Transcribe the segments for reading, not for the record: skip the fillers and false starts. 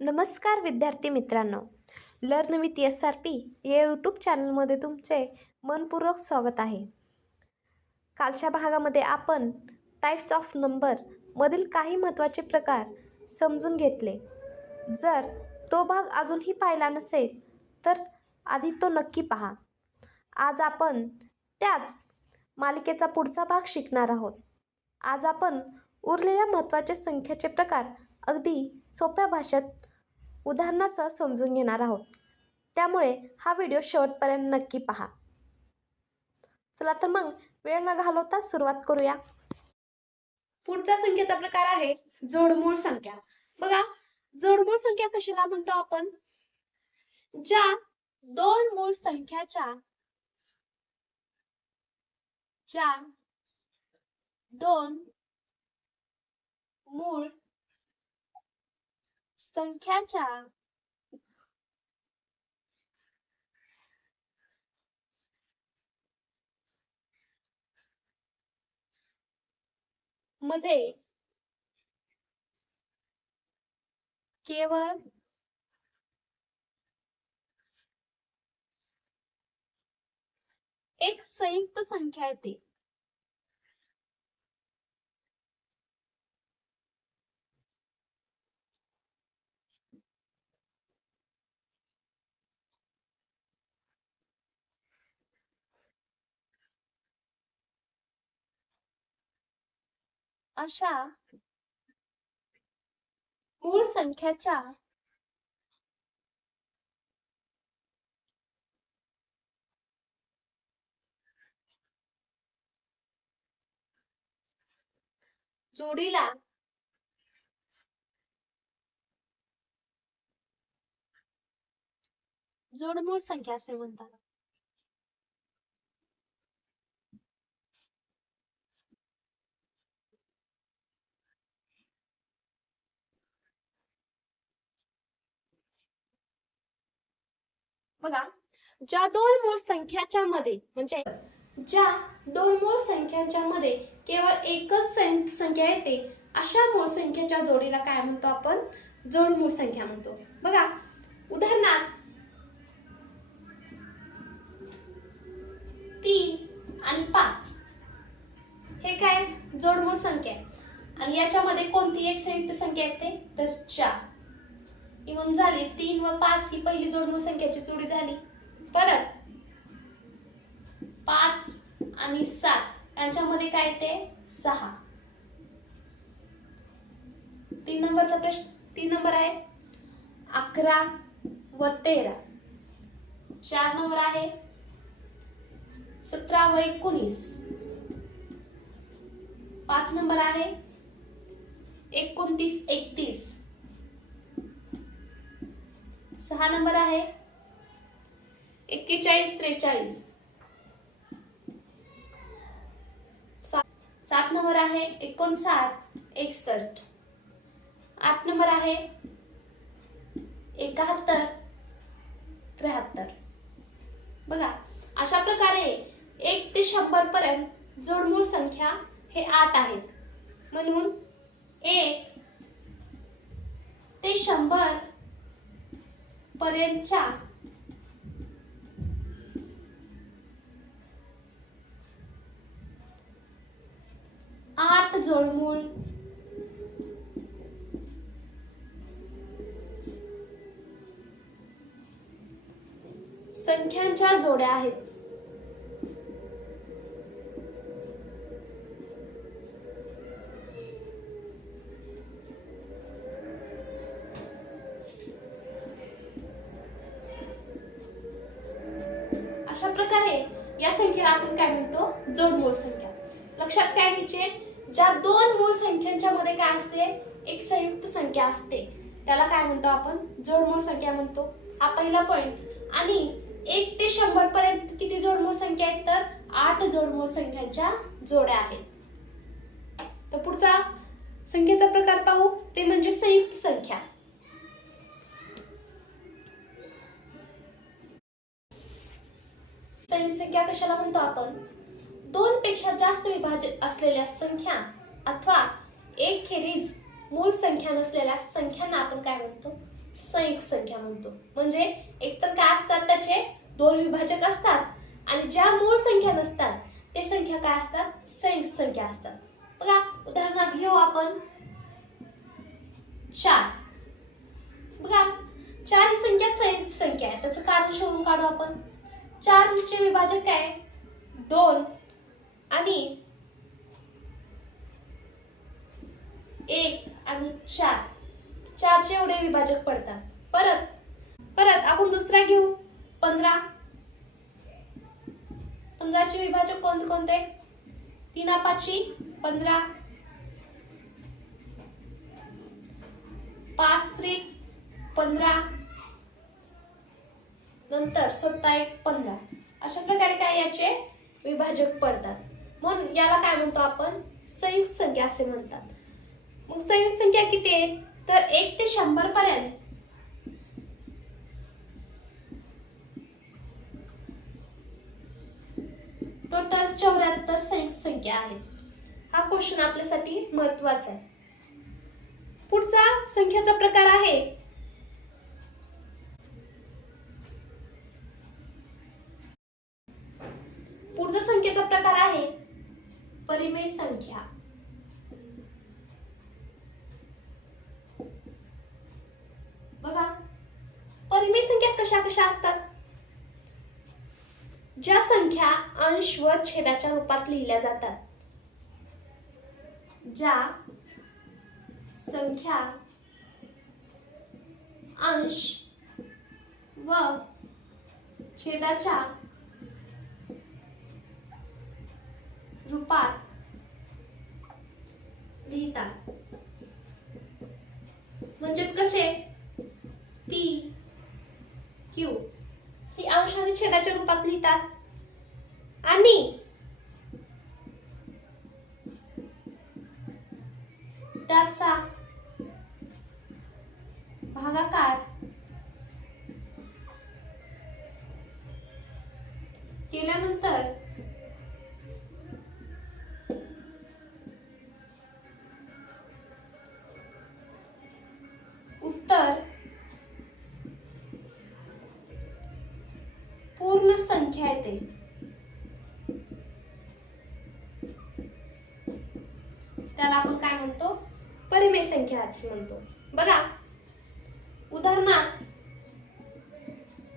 नमस्कार विद्यार्थी मित्रांनो, लर्न विथ SRP या यूट्यूब चॅनलमध्ये तुमचे मनपूर्वक स्वागत आहे. कालच्या भागामध्ये आपण टाइप्स ऑफ नंबर मधील काही महत्त्वाचे प्रकार समजून घेतले. जर तो भाग अजूनही पाहिला नसेल तर आधी तो नक्की पहा. आज आपण त्याच मालिकेचा पुढचा भाग शिकणार आहोत. आज आपण उरलेल्या महत्त्वाचे संख्येचे प्रकार अगदी सोप्या भाषेत उदाहरणासह समजून घेणार आहोत. त्यामुळे हा व्हिडिओ शेवटपर्यंत नक्की पहा. चला तर मग वेळ न घालवता सुरुवात करूया. पुढचा संख्येचा प्रकार आहे जोडमूळ संख्या. बघा, जोडमूळ संख्या कशाला म्हणतो आपण? ज्या दोन मूळ संख्याच्या मध्ये केवळ एक संयुक्त संख्या येते. अशा मूळ संख्याच्या जोडीला जोडमूळ संख्या असे म्हणतात. बघा, ज्या दोन मूळ संख्याच्या मध्ये म्हणजे ज्या दोन मूळ संख्यांच्या मध्ये केवळ एकच संख्या येते अशा मूळ संख्येच्या जोडीला काय म्हणतो आपण? जोडमूळ संख्या म्हणतो. बघा, उदाहरणार्थ 3 आणि 5 हे काय जोडमूळ संख्या आहे. आणि याच्यामध्ये कोणती एक संयुक्त संख्या येते तर 4. ही म्हणून झाली 3 व 5 ही पहिली जोडमूळ संख्याची जोडी झाली. परत 5 आणि 7 यांच्यामध्ये काय येते 6. 3 नंबरचा प्रश्न 3 नंबर आहे 11 व 13. 4 नंबर आहे 17 व 19. 5 नंबर आहे 29 31. 6 नंबर आहे 41 43. 7 नंबर आहे 59 61. 8 नंबर आहे 71 73. बघा, अशा प्रकारे 1 ते 100 पर्यंत जोडमूळ संख्या हे 8 आहेत. म्हणून 1 ते 100 पर्यंतच्या आठ जोडमूळ संख्यांच्या जोड्या आहेत. अशा प्रकारे या संख्येला आपण काय म्हणतो? जोडमूळ संख्या. लक्षात काय घ्यायचे? ज्या दोन मूळ संख्यांच्या मध्ये काय असते? एक संयुक्त संख्या असते, त्याला काय म्हणतो आपण? जोडमूळ संख्या म्हणतो. हा पहिला पॉइंट. आणि 1 ते 100 पर्यंत किती जोडमूळ संख्या आहेत तर 8 जोडमूळ संख्यांच्या जोड्या आहेत. तर पुढचा संख्येचा प्रकार पाहू, ते म्हणजे संयुक्त संख्या. संयुक्त संख्या कशाला म्हणतो आपण? 2 पेक्षा जास्त विभाजित असलेल्या संख्या अथवा एक खेरीज मूळ संख्या नसलेल्या संख्यांना आपण काय म्हणतो? संयुक्त संख्या म्हणतो. म्हणजे एकतर काय असतात, त्याचे दोन विभाजक असतात आणि ज्या मूळ संख्या नसतात ते संख्या काय असतात, संयुक्त संख्या असतात. बघा उदाहरणार्थ घेऊ आपण 4. बघा 4 ही संख्या संयुक्त संख्या आहे. त्याचं कारण शोधून काढू आपण. 4 चे विभाजक काय, 2 आणि 1 आणि 4. 4 चे एवढे विभाजक पडतात. परत आपण दुसरा घेऊ 15. 15 चे विभाजक कोणते? 3 5 15, 5 3 15, नंतर 1 15. अशा प्रकारे काय याचे विभाजक पडतात. म्हणून याला काय म्हणतो आपण, संयुक्त संख्या असे म्हणतात. मग संयुक्त संख्या किती आहेत, तर 1 ते 100 पर्यंत टोटल 74 संयुक्त संख्या आहेत. हा क्वेश्चन आपल्यासाठी महत्वाचा आहे. पुढचा संख्याचा प्रकार आहे परिमेय संख्या. बघा परिमेय संख्या कशा कशा असतात. ज्या संख्या अंश व छेदाच्या रूपात लिहिल्या जातात. ज्या संख्या अंश व छेदाच्या रूपात लिहितात. म्हणजेच कसे पी क्यू ही अंश आणि छेदाच्या रूपात लिहितात आणि त्याचा भागाकार केल्यानंतर उत्तर पूर्ण संख्या येते. त्याला आपण काय म्हणतो, परिमेय संख्या असे म्हणतो. बघा उदाहरणार्थ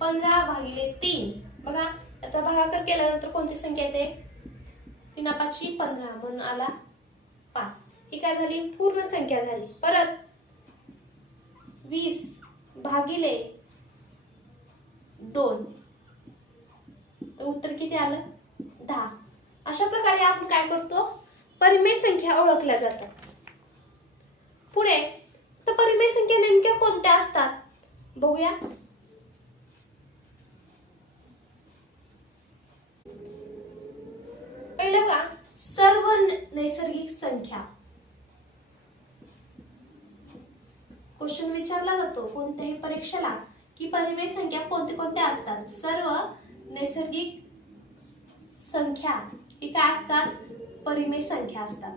15/3. बघा याचा भागाकार केल्यानंतर कोणती संख्या येते, 3 5 15 म्हणून आला 5. ही काय झाली, पूर्ण संख्या झाली. परत 20/2 तर उत्तर किती आलं, 10. अशा प्रकारे आपण काय करतो, परिमेय संख्या ओळखल्या जातात. पुढे तर परिमेय संख्या नेमक्या कोणत्या असतात बघूया. पहिलं बघा सर्व नैसर्गिक संख्या. क्वेश्चन विचारला जातो कोणत्याही परीक्षेला की परिमेय संख्या कोणते कोणत्या असतात. सर्व नैसर्गिक संख्या ही काय असतात, परिमेय संख्या असतात.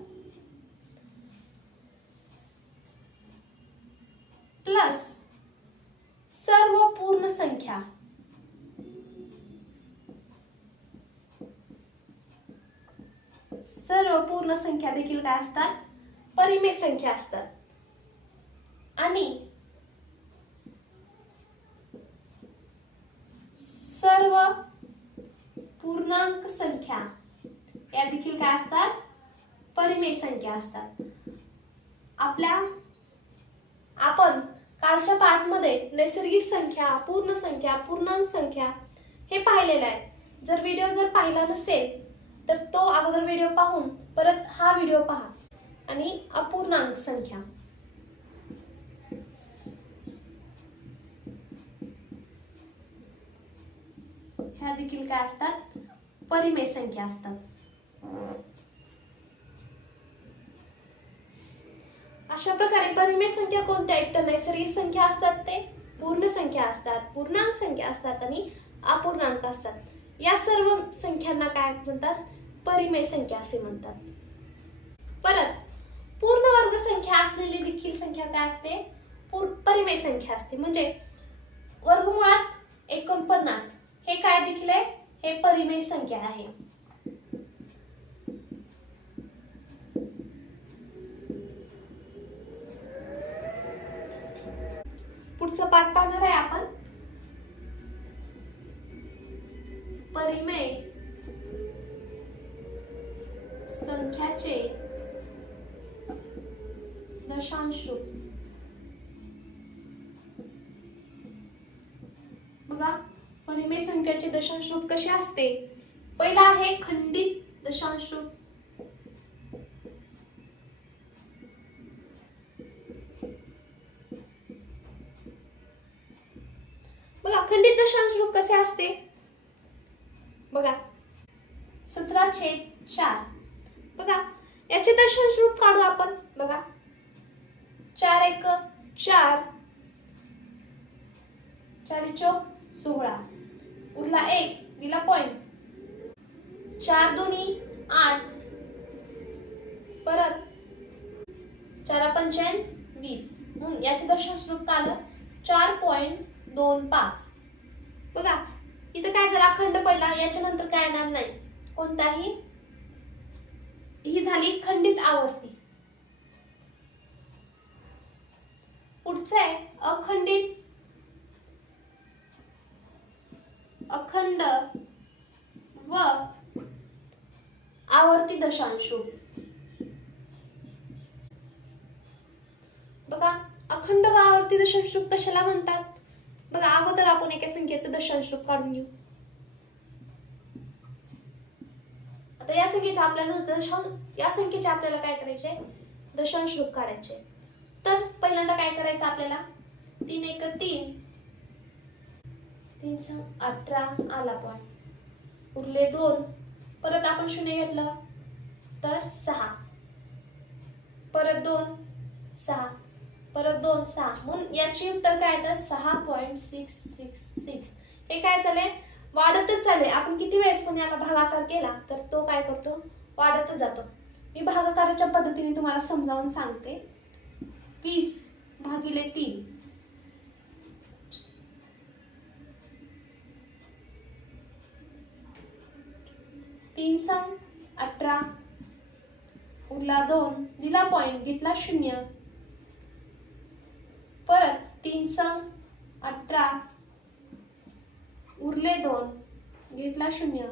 प्लस सर्व पूर्ण संख्या. सर्व पूर्ण संख्या देखील काय असतात, परिमेय संख्या असतात. आणि सर्व पूर्णांक संख्या या देखील काय असतात, परिमेय संख्या असतात. आपण कालच्या पाठामध्ये नैसर्गिक संख्या, पूर्ण संख्या, पूर्णांक संख्या हे पाहिलेलं आहे. जर व्हिडिओ पाहिला नसेल तर तो अगोदर व्हिडिओ पाहून परत हा व्हिडिओ पहा. आणि अपूर्णांक संख्या ह्या देखील काय असतात, परिमेय संख्या असतात. अशा प्रकारे परिमेय संख्या कोणत्या आहेत, तर नैसर्गिक संख्या असतात, ते पूर्ण संख्या असतात, पूर्णांक संख्या असतात आणि अपूर्णांक असतात. या सर्व संख्यांना काय म्हणतात, परिमेय संख्या असे म्हणतात. परत पूर्ण वर्ग संख्या असलेली देखील संख्या काय असते, परिमेय संख्या असते. म्हणजे वर्गमुळात 49 हे काय देखील आहे, हे परिमेय संख्या आहे. पुढचं पाठ पाहणार आहे आपण. परिमेय संख्याचे दशांश रूप. बघा, परिमेय संख्याचे दशांश रूप कसे असते. पहिला आहे खंडित दशांश रूप. बघा, खंडित दशांश रूप कसे असते. बघा, 17/4. बघा, याचे दशांश रूप काढू आपण. बघा, 4 1 4, 4 चौक 16, उरला 1, दिला पॉइंट. 4 2 8, परत 4 पंचावन्न 20. म्हणून याचे दशांश रूप काढलं 4.25. बघा, इथं काय झाला, खंड पडला. याच्या नंतर काय येणार नाही कोणताही. ही झाली खंडित आवर्ती. पुढचं आहे अखंडित, अखंड व आवर्ती दशांश रूप. बघा, अखंड व आवर्ती दशांश रूप कशाला म्हणतात. बघा, अगोदर आपण एका संख्येचं दशांश रूप काढून घेऊ. आता या संख्येचे आपल्याला काय करायचे, दशांश रूप काढायचे. तर पहिल्यांदा काय करायचं आपल्याला, 3 1 3, 3 6 18 आला पॉइंट, उरले 2, परत आपण 0 घेतलं तर 6, परत 2 6, परत 2 6. म्हणून याची उत्तर काय येतं 6.666. हे काय झाले, वाढतच चालले. आपण किती वेळेस पण याला भागाकार केला तर तो काय करतो, वाढतच जातो. मी भागाकाराच्या पद्धतीने तुम्हाला समजावून सांगते. 20/3, 3 संग 18, उरला 2, दिला पॉइंट, घेतला 0, परत 3 संग 18, उरले 2, घेतला 0,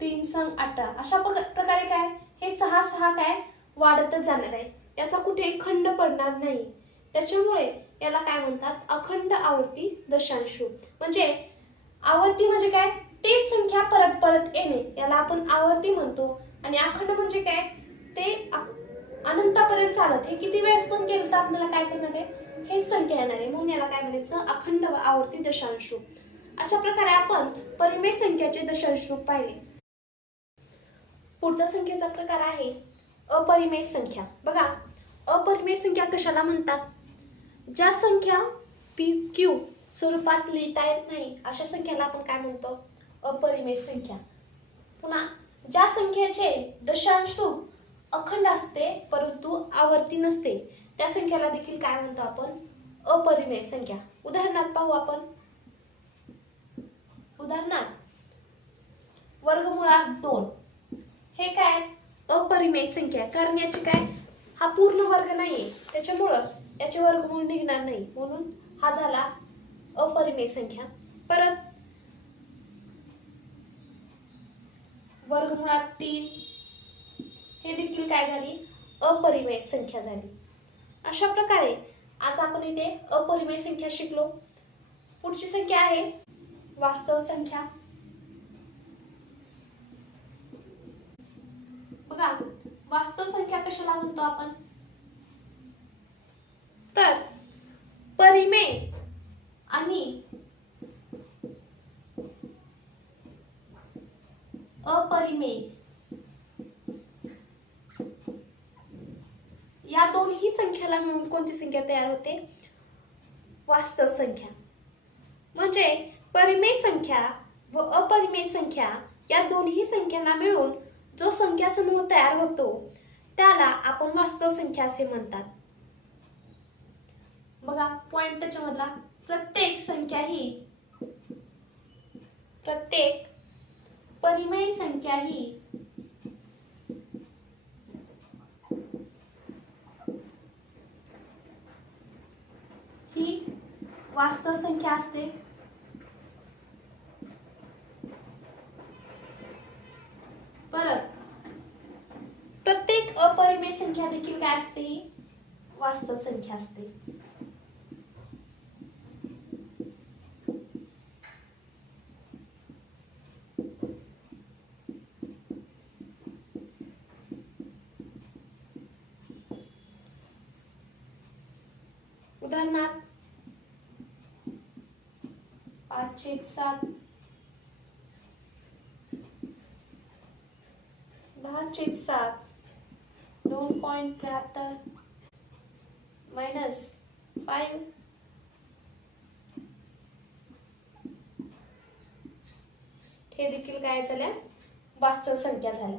3 संग 18. अशा प्रकारे काय, हे 6 6 काय वाढतच जाणार आहे. याचा कुठेही खंड पडणार नाही. त्याच्यामुळे याला काय म्हणतात, अखंड आवर्ती दशांश रूप. म्हणजे आवर्ती म्हणजे काय, तेच संख्या परत परत येणे, याला आपण आवर्ती म्हणतो. आणि अखंड म्हणजे काय, ते अनंतापर्यंत चालत. हे किती वेळेस पण केलं तर आपल्याला काय करणार आहे, हेच संख्या येणार आहे. म्हणून याला काय म्हणायचं, अखंड व आवर्ती दशांश रूप. अशा प्रकारे आपण परिमेय संख्याचे दशांश रूप पाहिले. पुढचा संख्येचा प्रकार आहे अपरिमेय संख्या. बघा, अपरिमेय संख्या कशाला म्हणतात, ज्या संख्या PQ स्वरूपात लिहिता येत नाही अशा संख्याला आपण काय म्हणतो, अपरिमेय संख्या. पुन्हा ज्या संख्येचे दशांश रूप अखंड असते परंतु आवर्ती नसते त्या संख्याला देखील काय म्हणतो आपण, अपरिमेय संख्या. उदाहरणार्थ पाहू आपण. उदाहरणार्थ वर्गमुळात 2 हे काय अपरिमेय संख्या आहे. कारण याची काय, हा पूर्ण वर्ग नाहीये, त्याच्यामुळं याचे वर्गमूळ निघणार नाही. म्हणून हा झाला अपरिमेय संख्या. परत वर्गमुळात 3 हे देखील काय झाली, अपरिमेय संख्या झाली. अशा प्रकारे आज आपण इथे अपरिमेय संख्या शिकलो. पुढची संख्या आहे वास्तव संख्या. बघा, वास्तव संख्या कशाला म्हणतो आपण, तर परिमेय आणि अपरिमेय या दोन्ही संख्याला मिळून कोणती संख्या तयार होते, वास्तव संख्या. म्हणजे परिमेय संख्या व अपरिमेय संख्या या दोन्ही संख्यांना मिळून जो संख्या समूह तयार होतो त्याला आपण वास्तव संख्या असे म्हणतात. बघा पॉइंट त्याच्यामधला, प्रत्येक परिमेय संख्या ही वास्तव संख्या असते. परत प्रत्येक अपरिमेय संख्या देखील काय असते, ही वास्तव संख्या असते. उदाहरणार्थ 5/7, 10/7, 2.73 -5. हे देखील काय झाल्या, वास्तव संख्या झाल्या.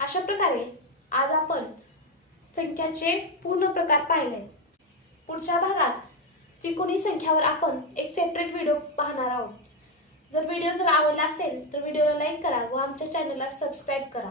अशा प्रकारे आज आपण संख्याचे पूर्ण प्रकार पाहिले. पुढच्या भागात त्रिकोणी संख्यावर आपण एक सेपरेट व्हिडिओ पाहणार आहोत. जर व्हिडिओ आवडला असेल तर व्हिडिओला लाईक करा व आमच्या चॅनलला सबस्क्राईब करा.